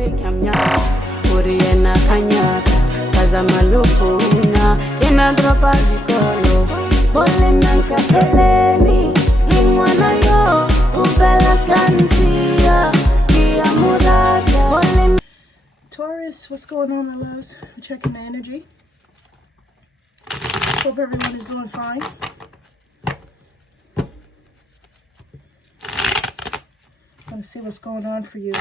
Uri kamnya, uri ena kanya, kaza malupuna, ina dropa zikolo, bolena kapeleni, lingwana yo, upela skansia, kia murata, bolena. Taurus, what's going on, my loves? I'm checking the energy. Hope everyone is doing fine. Let's see what's going on for you.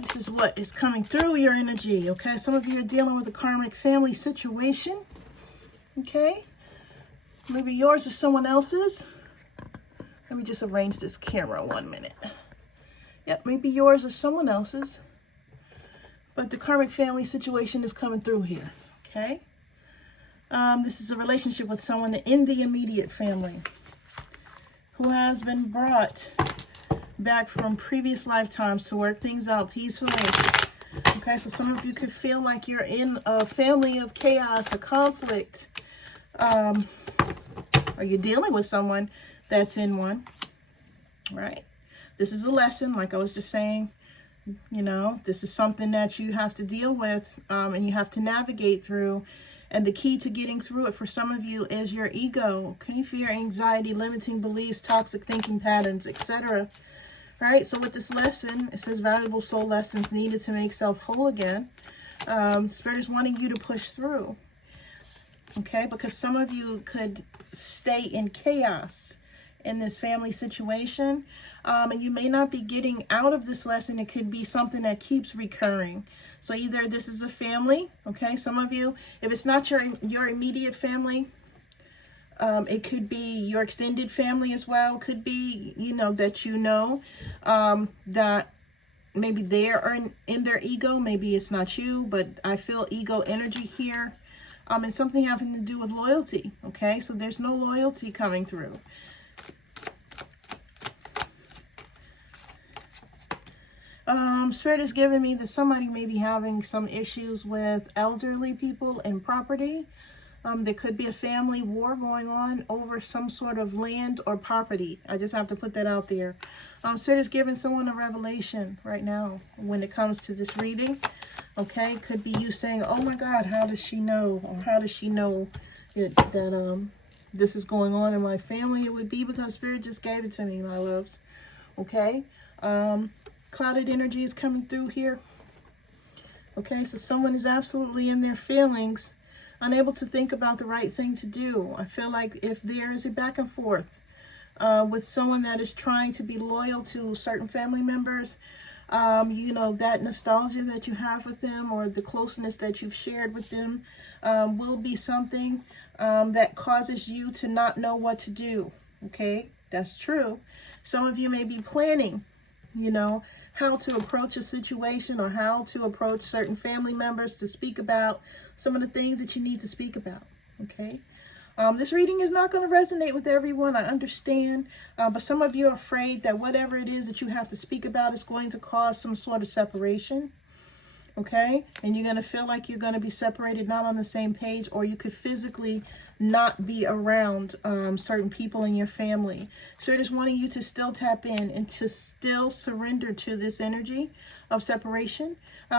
This is what is coming through your energy, okay? Some of you are dealing with a karmic family situation, okay? Maybe yours or someone else's. Let me just arrange this camera 1 minute. Yep, maybe yours or someone else's. But the karmic family situation is coming through here, okay? This is a relationship with someone in the immediate family who has been brought back from previous lifetimes to work things out peacefully. Okay, so some of you could feel like you're in a family of chaos or conflict. Or you're dealing with someone that's in one, right? This is a lesson, like I was just saying. You know, this is something that you have to deal with and you have to navigate through. And the key to getting through it for some of you is your ego, okay? Fear, anxiety, limiting beliefs, toxic thinking patterns, etc. Right? So with this lesson, it says valuable soul lessons needed to make self whole again. Spirit is wanting you to push through, okay? Because some of you could stay in chaos in this family situation. And you may not be getting out of this lesson. It could be something that keeps recurring. So either this is a family, okay? Some of you, if it's not your immediate family, it could be your extended family as well. Could be, you know, that that maybe they are in their ego. Maybe it's not you, but I feel ego energy here. And something having to do with loyalty, okay? So there's no loyalty coming through. Spirit is giving me that somebody may be having some issues with elderly people and property. There could be a family war going on over some sort of land or property. I just have to put that out there. Spirit is giving someone a revelation right now when it comes to this reading. Okay, could be you saying, oh my God, how does she know? Or how does she know that this is going on in my family? It would be because Spirit just gave it to me, my loves. Okay. Clouded energy is coming through here. Okay, so someone is absolutely in their feelings, unable to think about the right thing to do. I feel like if there is a back and forth with someone that is trying to be loyal to certain family members, you know, that nostalgia that you have with them or the closeness that you've shared with them will be something that causes you to not know what to do. Okay, that's true. Some of you may be planning, you know, how to approach a situation or how to approach certain family members to speak about some of the things that you need to speak about, okay? This reading is not going to resonate with everyone, I understand, but some of you are afraid that whatever it is that you have to speak about is going to cause some sort of separation, okay? And you're going to feel like you're going to be separated, not on the same page, or you could physically not be around certain people in your family. Spirit is wanting you to still tap in and to still surrender to this energy of separation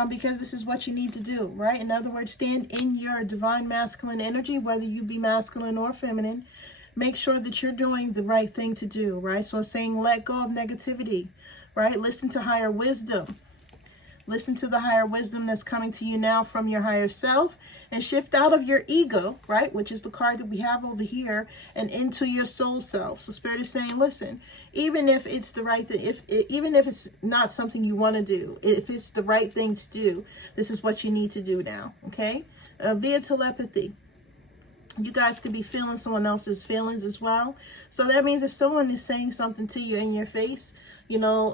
because this is what you need to do, right? In other words, stand in your divine masculine energy, whether you be masculine or feminine. Make sure that you're doing the right thing to do, right? So it's saying let go of negativity, right? Listen to higher wisdom. Listen to the higher wisdom that's coming to you now from your higher self and shift out of your ego, right? Which is the card that we have over here, and into your soul self. So Spirit is saying, listen, even if it's the right thing, even if it's not something you want to do, if it's the right thing to do, this is what you need to do now, okay? Via telepathy. You guys could be feeling someone else's feelings as well. So that means if someone is saying something to you in your face, you know,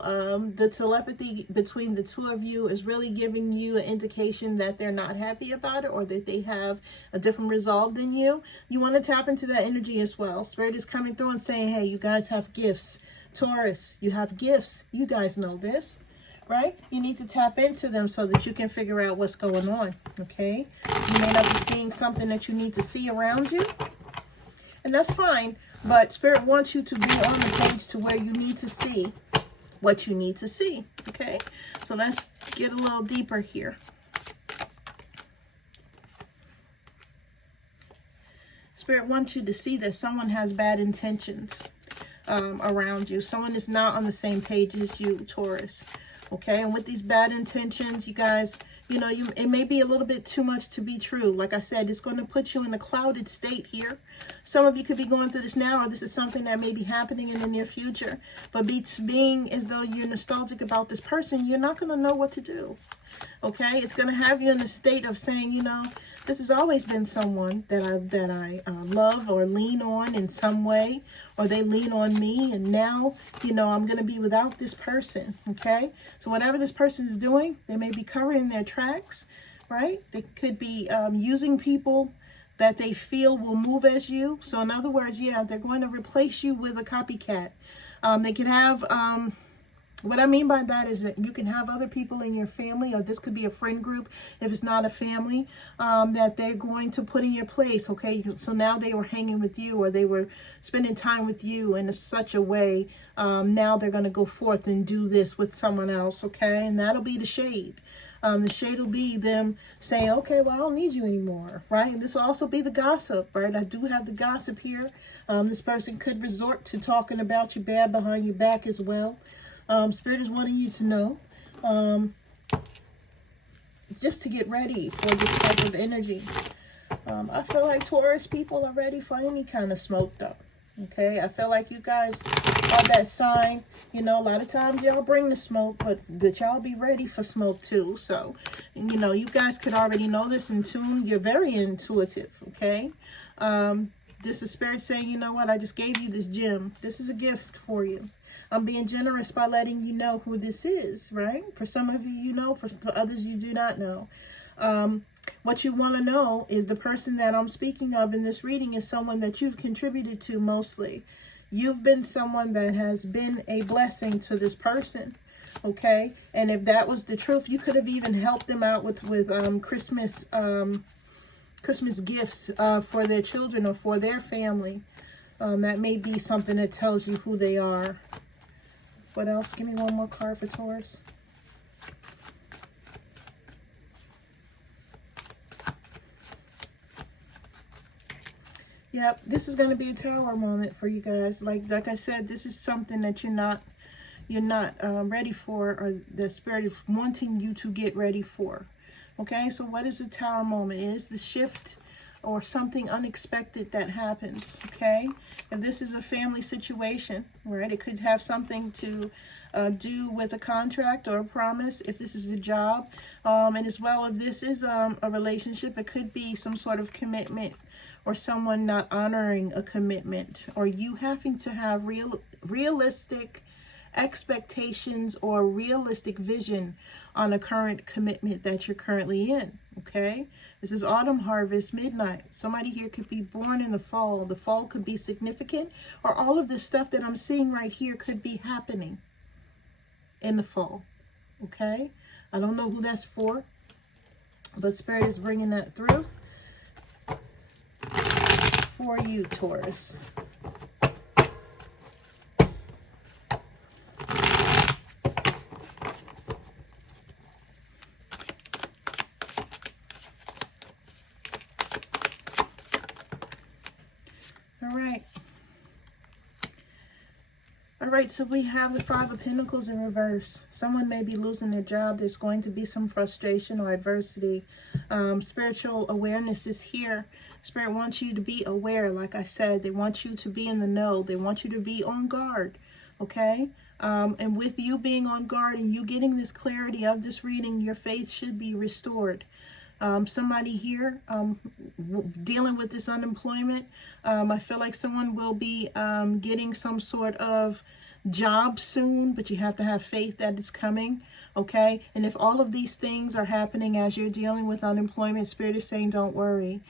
the telepathy between the two of you is really giving you an indication that they're not happy about it or that they have a different resolve than you. You want to tap into that energy as well. Spirit is coming through and saying, hey, you guys have gifts. Taurus, you have gifts. You guys know this, right? You need to tap into them so that you can figure out what's going on, okay? You may not be seeing something that you need to see around you, and that's fine. But Spirit wants you to be on the page to where you need to see what you need to see. Okay, so let's get a little deeper here. Spirit wants you to see that someone has bad intentions around you. Someone is not on the same page as you, Taurus. Okay, and with these bad intentions, you guys, you know, it may be a little bit too much to be true. Like I said, it's going to put you in a clouded state here. Some of you could be going through this now, or this is something that may be happening in the near future. But being as though you're nostalgic about this person, you're not going to know what to do. Okay, it's going to have you in a state of saying, you know, this has always been someone that I love or lean on in some way, or they lean on me, and now, you know, I'm going to be without this person. Okay, so whatever this person is doing, they may be covering their tracks, right? They could be using people that they feel will move as you. So in other words, yeah, they're going to replace you with a copycat. They can have... what I mean by that is that you can have other people in your family, or this could be a friend group if it's not a family, that they're going to put in your place, okay? So now they were hanging with you, or they were spending time with you in such a way, now they're going to go forth and do this with someone else, okay? And that'll be the shade. The shade will be them saying, okay, well, I don't need you anymore, right? And this will also be the gossip, right? I do have the gossip here. This person could resort to talking about you bad behind your back as well. Spirit is wanting you to know, just to get ready for this type of energy. I feel like Taurus people are ready for any kind of smoke, though. Okay, I feel like you guys are that sign. You know, a lot of times y'all bring the smoke, but y'all be ready for smoke too. So, you know, you guys could already know this in tune. You're very intuitive, okay? This is Spirit saying, you know what, I just gave you this gem. This is a gift for you. I'm being generous by letting you know who this is, right? For some of you, you know. For others, you do not know. What you want to know is the person that I'm speaking of in this reading is someone that you've contributed to mostly. You've been someone that has been a blessing to this person, okay? And if that was the truth, you could have even helped them out with Christmas gifts for their children or for their family. That may be something that tells you who they are. What else? Give me one more card for Taurus. Yep, this is going to be a tower moment for you guys. Like I said, this is something that you're not ready for, or the Spirit is wanting you to get ready for. Okay, so what is a tower moment? It is the shift or something unexpected that happens, okay? If this is a family situation, right, it could have something to do with a contract or a promise. If this is a job, and as well, if this is a relationship, it could be some sort of commitment, or someone not honoring a commitment, or you having to have realistic expectations or realistic vision on a current commitment that you're currently in, okay? This is autumn harvest midnight. Somebody here could be born in the fall. The fall could be significant, or all of this stuff that I'm seeing right here could be happening in the fall, okay? I don't know who that's for, but Spirit is bringing that through for you, Taurus. All right, so we have the Five of Pentacles in reverse. Someone may be losing their job. There's going to be some frustration or adversity. Spiritual awareness is here. Spirit wants you to be aware, like I said. They want you to be in the know. They want you to be on guard, okay? And with you being on guard and you getting this clarity of this reading, your faith should be restored. Somebody here dealing with this unemployment, I feel like someone will be getting some sort of job soon, but you have to have faith that it's coming, okay? And if all of these things are happening as you're dealing with unemployment, Spirit is saying don't worry.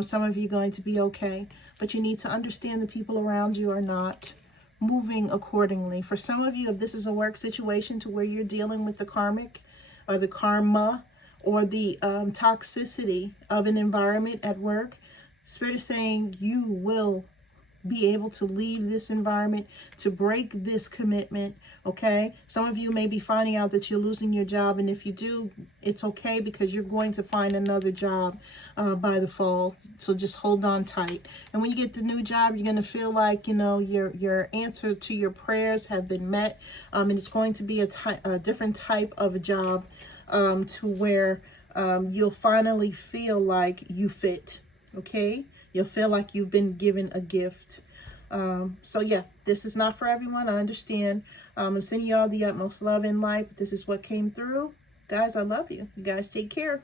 Some of you are going to be okay, but you need to understand the people around you are not moving accordingly. For some of you, if this is a work situation to where you're dealing with the karmic or the karma or the toxicity of an environment at work, Spirit is saying you will be able to leave this environment, to break this commitment, okay? Some of you may be finding out that you're losing your job, and if you do, it's okay, because you're going to find another job by the fall. So just hold on tight. And when you get the new job, you're going to feel like, you know, your answer to your prayers have been met, and it's going to be a different type of a job, to where you'll finally feel like you fit, okay? You'll feel like you've been given a gift. So yeah, this is not for everyone. I understand. I'm sending y'all the utmost love and light. This is what came through. Guys, I love you. You guys take care.